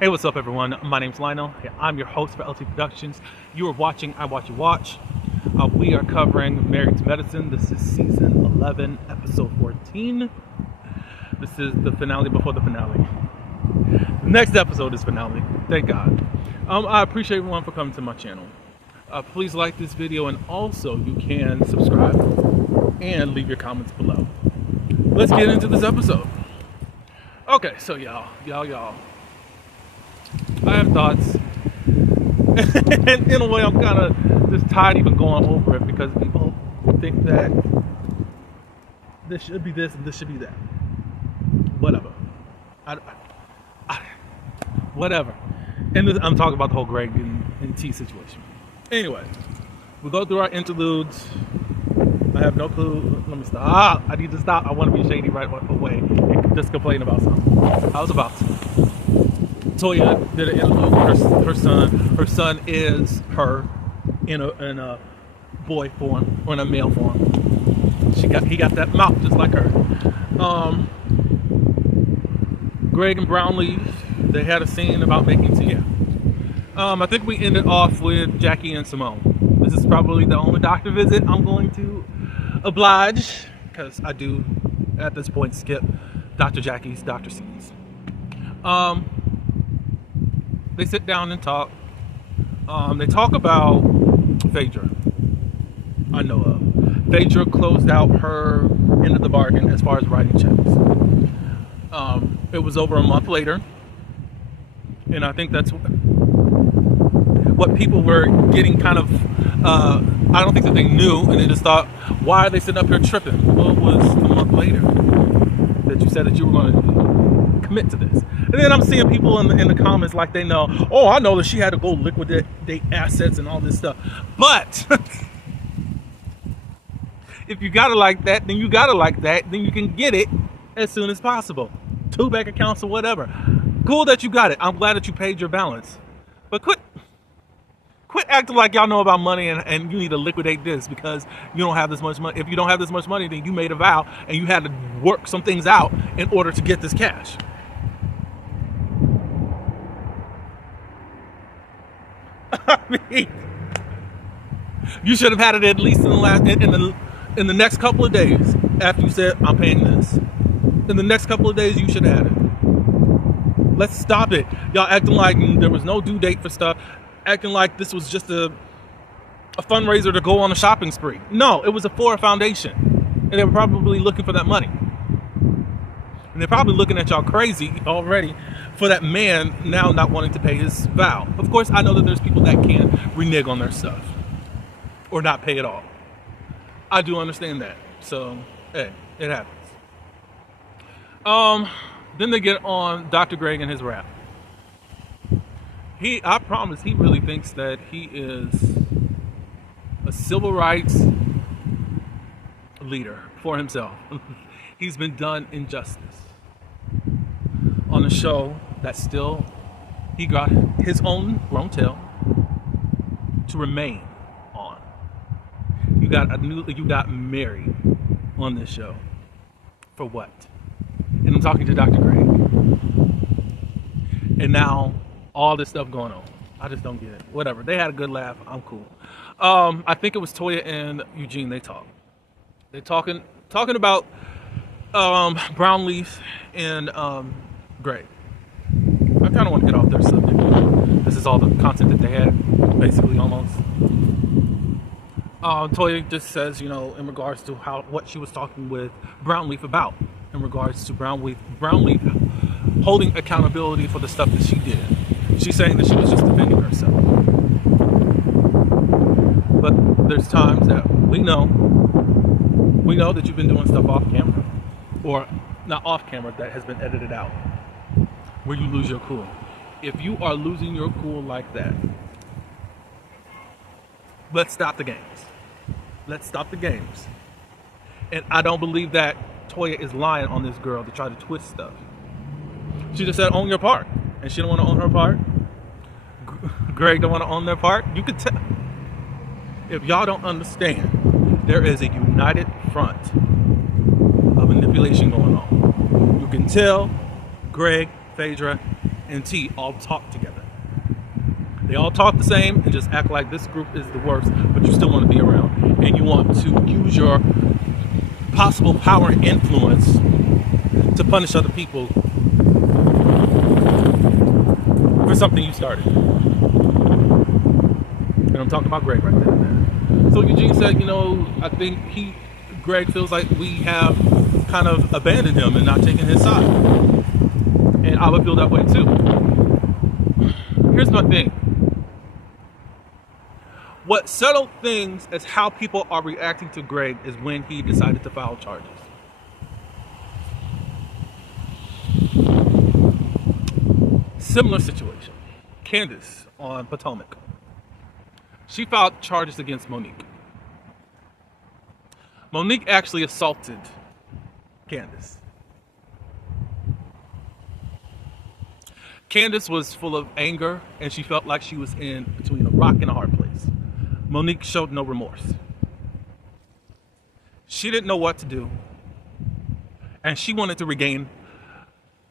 Hey, what's up, everyone? My name's Lionel. I'm your host for LT Productions. You are watching I Watch You Watch. We are covering Married to Medicine. This is season 11, episode 14. This is the finale before the finale. The next episode is finale. Thank God. I appreciate everyone for coming to my channel. Please like this video, and also you can subscribe and leave your comments below. Let's get into this episode. Okay, so y'all. I have thoughts, and in a way I'm kind of just tired even going over it, because people think that this should be this and this should be that. Whatever. Whatever. And I'm talking about the whole Greg and T situation. Anyway, we go through our interludes. I have no clue. Let me stop. I need to stop. I want to be shady right away and just complain about something. I was about to. Toya did an interview with her son. Her son is her in a boy form or in a male form. He got that mouth just like her. Greg and Brownlee, they had a scene about making tea. I think we ended off with Jackie and Simone. This is probably the only doctor visit I'm going to oblige, because I do at this point skip Dr. Jackie's doctor scenes. They sit down and talk. They talk about Phaedra. I know of. Phaedra closed out her end of the bargain as far as writing checks. It was over a month later, and I think that's what people were getting kind of, I don't think that they knew, and they just thought, why are they sitting up here tripping? Well, it was a month later that you said that you were going to commit to this. And then I'm seeing people in the comments like they know, oh, I know that she had to go liquidate assets and all this stuff. But if you got it like that, then you got it like that, then you can get it as soon as possible. 2 bank accounts or whatever. Cool that you got it. I'm glad that you paid your balance. But quit acting like y'all know about money and you need to liquidate this because you don't have this much money. If you don't have this much money, then you made a vow and you had to work some things out in order to get this cash. I mean, you should have had it at least in the next couple of days after you said, I'm paying this. In the next couple of days, you should have had it. Let's stop it. Y'all acting like there was no due date for stuff. Acting like this was just a fundraiser to go on a shopping spree. No, it was for a foundation. And they were probably looking for that money. And they're probably looking at y'all crazy already for that man now not wanting to pay his vow. Of course, I know that there's people that can renege on their stuff or not pay at all. I do understand that. So, hey, it happens. Then they get on Dr. Greg and his rap. I promise, he really thinks that he is a civil rights leader for himself. He's been done injustice on a show that still, he got his own long tail to remain on. You got married on this show for what? And I'm talking to Dr. Greg. And now all this stuff going on. I just don't get it. Whatever. They had a good laugh. I'm cool. I think it was Toya and Eugene. They talked. They talking about Brownleaf and Greg. I kind of want to get off their subject. This is all the content that they had, basically, almost. Toya just says, in regards to what she was talking with Brownleaf about, in regards to Brownleaf holding accountability for the stuff that she did. She's saying that she was just defending herself. But there's times that we know that you've been doing stuff off camera, or not off camera, that has been edited out, where you lose your cool. If you are losing your cool like that, let's stop the games. Let's stop the games. And I don't believe that Toya is lying on this girl to try to twist stuff. She just said, own your part. And she don't want to own her part. Greg don't want to own their part. You could tell. If y'all don't understand, there is a united front of manipulation going on. You can tell Greg, Phaedra, and T all talk together. They all talk the same and just act like this group is the worst, but you still want to be around. And you want to use your possible power and influence to punish other people for something you started. And I'm talking about Greg right there. So Eugene said, I think Greg feels like we have kind of abandoned him and not taken his side. And I would feel that way too. Here's my thing. What settled things as how people are reacting to Greg is when he decided to file charges. Similar situation. Candace on Potomac. She filed charges against Monique. Monique actually assaulted Candace. Candace was full of anger and she felt like she was in between a rock and a hard place. Monique showed no remorse. She didn't know what to do. And she wanted to regain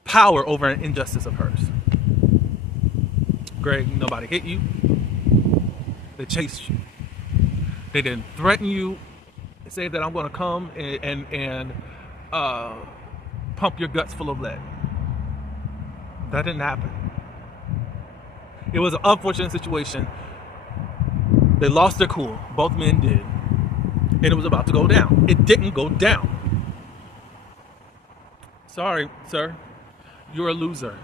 power over an injustice of hers. Greg, nobody hit you. They chased you. They didn't threaten you, say that I'm going to come and pump your guts full of lead. That didn't happen. It was an unfortunate situation. They lost their cool. Both men did. And it was about to go down. It didn't go down. Sorry, sir. You're a loser.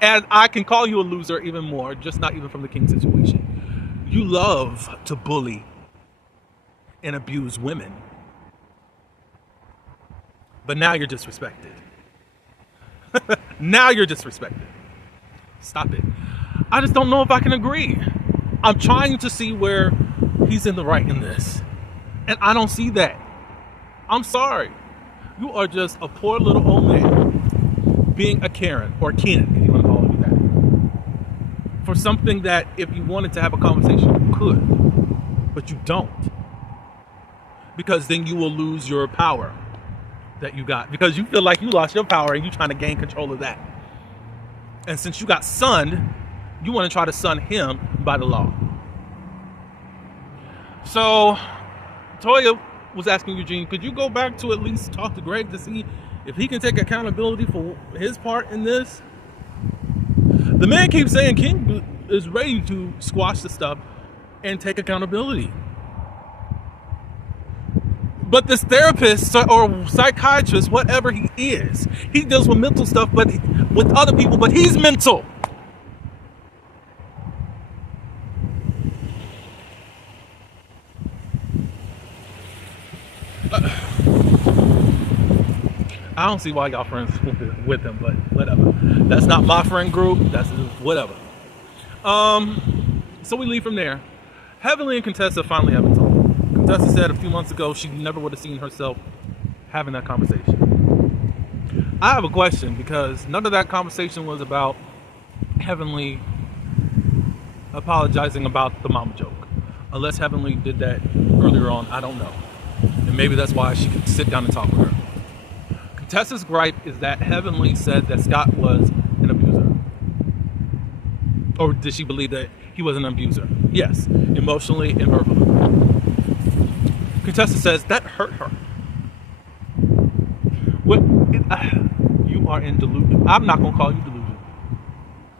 And I can call you a loser even more, just not even from the King situation. You love to bully and abuse women. But now you're disrespected. Now you're disrespected. Stop it. I just don't know if I can agree. I'm trying to see where he's in the right in this. And I don't see that. I'm sorry. You are just a poor little old man being a Karen, or Ken, if you want to call it that. For something that if you wanted to have a conversation, you could. But you don't. Because then you will lose your power that you got. Because you feel like you lost your power and you're trying to gain control of that. And since you got sunned, you want to try to sun him by the law. So, Toya was asking Eugene, could you go back to at least talk to Greg to see if he can take accountability for his part in this? The man keeps saying King is ready to squash the stuff and take accountability. But this therapist or psychiatrist, whatever he is, he deals with mental stuff, but with other people, but he's mental. I don't see why y'all friends with him, but whatever. That's not my friend group. That's whatever. So we leave from there. Heavenly and Contessa finally have a talk. Contessa said a few months ago she never would have seen herself having that conversation. I have a question because none of that conversation was about Heavenly apologizing about the mama joke. Unless Heavenly did that earlier on, I don't know. And maybe that's why she could sit down and talk with her. Contessa's gripe is that Heavenly said that Scott was an abuser. Or did she believe that he was an abuser? Yes, emotionally and verbally. Contessa says that hurt her. You are in delusion. I'm not going to call you delusion.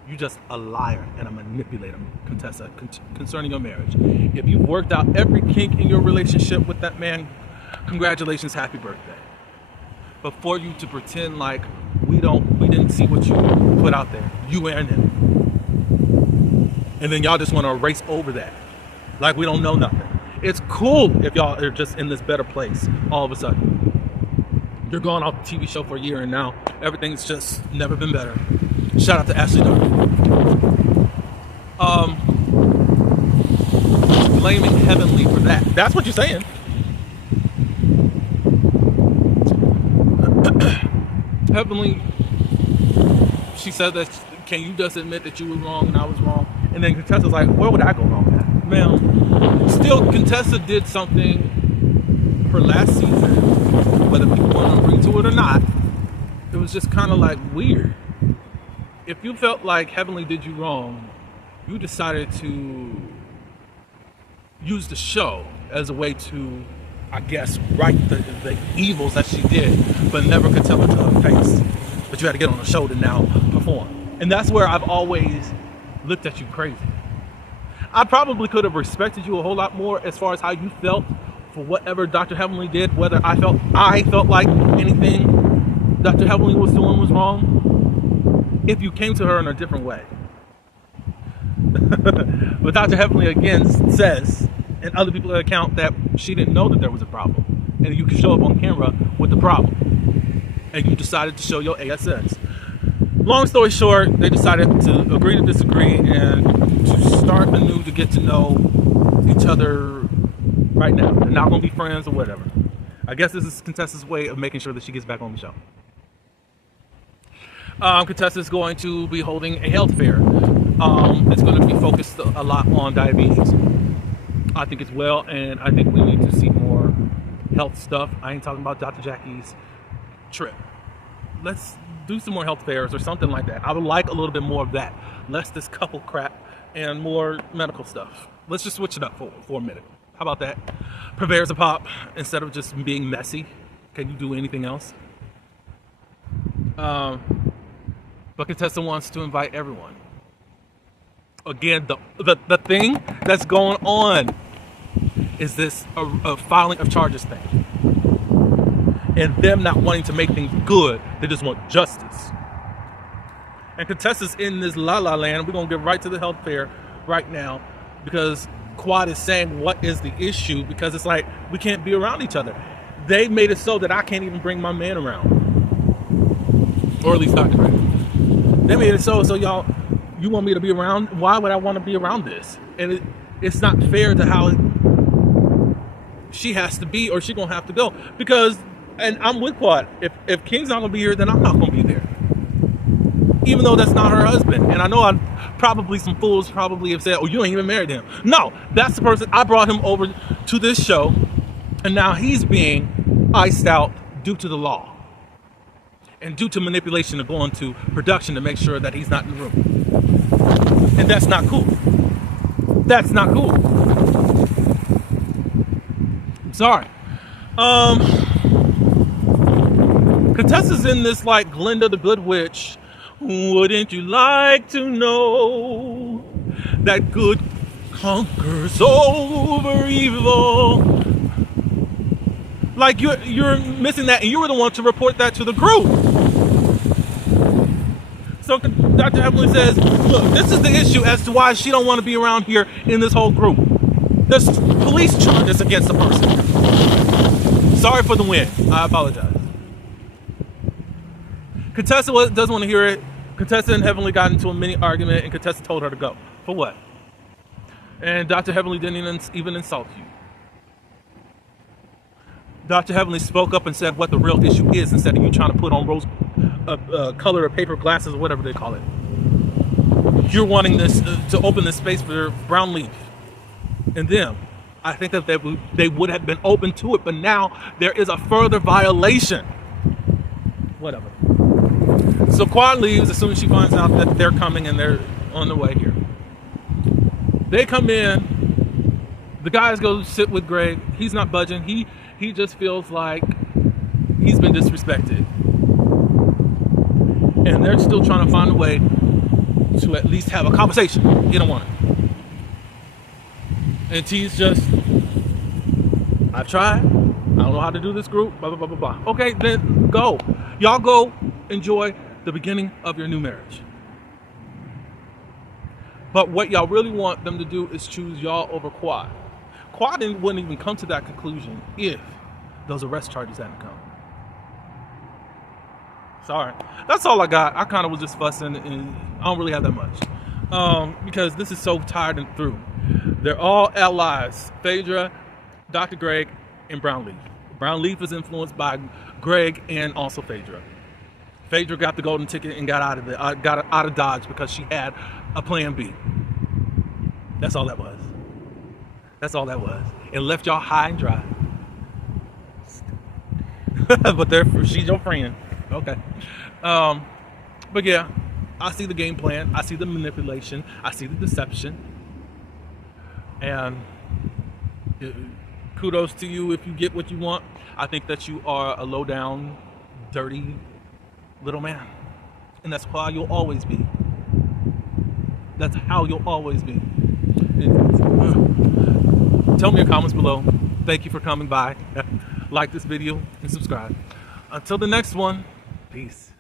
You're just a liar and a manipulator, Contessa, concerning your marriage. If you've worked out every kink in your relationship with that man, congratulations, happy birthday. But for you to pretend like we didn't see what you put out there, you and him, and then y'all just want to erase over that, like we don't know nothing. It's cool if y'all are just in this better place all of a sudden. You're going off the TV show for a year and now everything's just never been better. Shout out to Ashley Darby. Blaming Heavenly for that. That's what you're saying. Heavenly, she said that, can you just admit that you were wrong and I was wrong? And then Contessa's like, where would I go wrong at? Ma'am, still Contessa did something her last season, whether people want to agree to it or not. It was just kind of like weird. if you felt like Heavenly did you wrong, you decided to use the show as a way to, I guess, right the evils that she did, but never could tell her to her face. But you had to get on the show to now perform. And that's where I've always looked at you crazy. I probably could have respected you a whole lot more as far as how you felt for whatever Dr. Heavenly did, whether I felt like anything Dr. Heavenly was doing was wrong, if you came to her in a different way. But Dr. Heavenly again says, and other people account, that she didn't know that there was a problem. And you could show up on camera with the problem. And you decided to show your ASS. Long story short, they decided to agree to disagree and to start anew to get to know each other right now. They're not going to be friends or whatever. I guess this is Contessa's way of making sure that she gets back on the show. Contessa's going to be holding a health fair. It's going to be focused a lot on diabetes. I think it's well, and I think we need to see more health stuff. I ain't talking about Dr. Jackie's trip. Let's do some more health fairs or something like that. I would like a little bit more of that. Less this couple crap and more medical stuff. Let's just switch it up for a minute. How about that? Purveyors a pop instead of just being messy. Can you do anything else? But Contessa wants to invite everyone. Again, the thing that's going on is this a filing of charges thing. And them not wanting to make things good, they just want justice. And Contessa's in this la-la land. We're going to get right to the health fair right now because Quad is saying what is the issue, because it's like we can't be around each other. They made it so that I can't even bring my man around. Or at least Dr. Gray. They made it so y'all, you want me to be around? Why would I want to be around this? And it's not fair to how she has to be, or she going to have to go. Because, and I'm with Quad, if King's not going to be here, then I'm not going to be there. Even though that's not her husband. And I know some fools probably have said, oh, you ain't even married him. No, that's the person. I brought him over to this show, and now he's being iced out due to the law. And due to manipulation of going to production to make sure that he's not in the room. And that's not cool. That's not cool. I'm sorry. Contessa's in this like Glinda the Good Witch. Wouldn't you like to know that good conquers over evil? Like you're missing that, and you were the one to report that to the group. So Dr. Heavenly says, look, this is the issue as to why she don't want to be around here in this whole group. There's police charges against the person. Sorry for the win. I apologize. Contessa doesn't want to hear it. Contessa and Heavenly got into a mini argument, and Contessa told her to go. For what? And Dr. Heavenly didn't even insult you. Dr. Heavenly spoke up and said what the real issue is, instead of you trying to put on rose color or paper glasses or whatever they call it. You're wanting this to open this space for Brown Leaf and them. I think that they would have been open to it, but now there is a further violation. Whatever. So Quad leaves as soon as she finds out that they're coming and they're on the way here. They come in. The guys go sit with Greg. He's not budging. He just feels like he's been disrespected. And they're still trying to find a way to at least have a conversation. He don't want it. And T's just, I've tried. I don't know how to do this group. Blah, blah, blah, blah, blah. Okay, then go. Y'all go enjoy the beginning of your new marriage. But what y'all really want them to do is choose y'all over Quad. Quad wouldn't even come to that conclusion if those arrest charges hadn't come. Sorry. That's all I got. I kind of was just fussing, and I don't really have that much. Because this is so tired and through. They're all allies. Phaedra, Dr. Greg, and Brown Leaf. Brown Leaf is influenced by Greg and also Phaedra. Phaedra got the golden ticket and got out of Dodge because she had a plan B. That's all that was. That's all that was. It left y'all high and dry. But she's your friend. Okay. But yeah, I see the game plan. I see the manipulation. I see the deception. And kudos to you if you get what you want. I think that you are a low down, dirty little man. And that's how you'll always be. That's how you'll always be. Tell me your comments below. Thank you for coming by. Like this video and subscribe. Until the next one, peace.